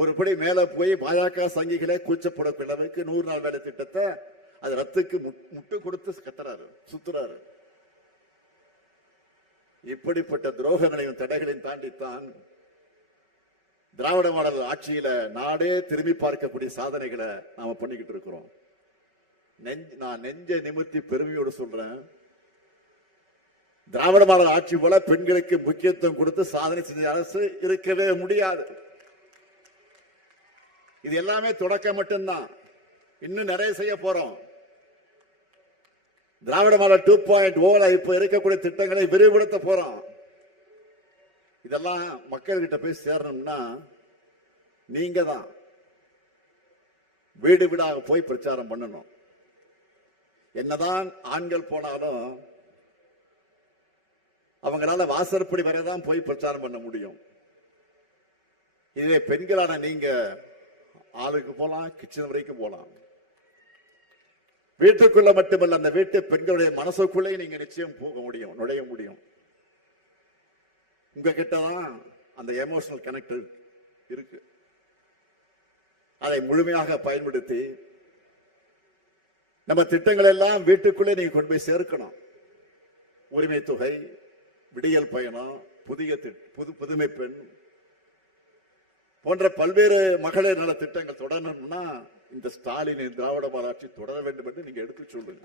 ஒருபடி மேலே மேல போய் பாஜக சங்கிகளை கூச்சப்படக்கூடிய அளவுக்கு நூறு நாள் வேலை திட்டத்தை அது ரத்துக்கு முட்டு கொடுத்து கத்துறாரு சுத்துறாரு. இப்படிப்பட்ட துரோகங்களையும் தடைகளையும் தாண்டித்தான் திராவிட மாடல் ஆட்சியில நாடே திரும்பி பார்க்கக்கூடிய சாதனைகளை நாம பண்ணிக்கிட்டு இருக்கிறோம். நெஞ்ச நான் நெஞ்ச நிமிர்த்தி பெருமையோடு சொல்றேன். திராவிட மாடல் ஆட்சி போல பெண்களுக்கு முக்கியத்துவம் கொடுத்து சாதனை செஞ்ச அரசு இருக்கவே முடியாது. இது எல்லாமே தொடக்கம் மட்டும்தான். இன்னும் நிறைய செய்ய போறோம். திராவிட மாடல் டூ பாயிண்ட் ஓல இப்ப இருக்கக்கூடிய திட்டங்களை விரிவுபடுத்த போறோம். இதெல்லாம் மக்கள்கிட்ட போய் சேரணும்னா நீங்க தான் வீடு வீடாக போய் பிரச்சாரம் பண்ணணும். என்னதான் ஆண்கள் போனாலும் அவங்களால வாசற்படி வரை தான் போய் பிரச்சாரம் பண்ண முடியும். இதே பெண்களான நீங்க ஆளுக்கு போகலாம் கிச்சன் வரைக்கும் போகலாம் வீட்டுக்குள்ள மட்டுமல்ல அந்த வீட்டு பெண்களுடைய மனசுக்குள்ளே நீங்க நிச்சயம் போக முடியும் நுழைய முடியும். உங்க தான் அந்த எமோஷனல் கனெக்ட் இருக்கு. அதை முழுமையாக பயன்படுத்தி நம்ம திட்டங்கள் எல்லாம் வீட்டுக்குள்ளே நீங்க கொண்டு போய் சேர்க்கணும். உரிமை தொகை விடியல் பயணம் புதிய புது புதுமை பெண் போன்ற பல்வேறு மகளிர் நல திட்டங்கள் தொடரணும்னா இந்த ஸ்டாலின் திராவிட மாராட்சி தொடர வேண்டும் என்று நீங்க எடுத்து சொல்லுங்க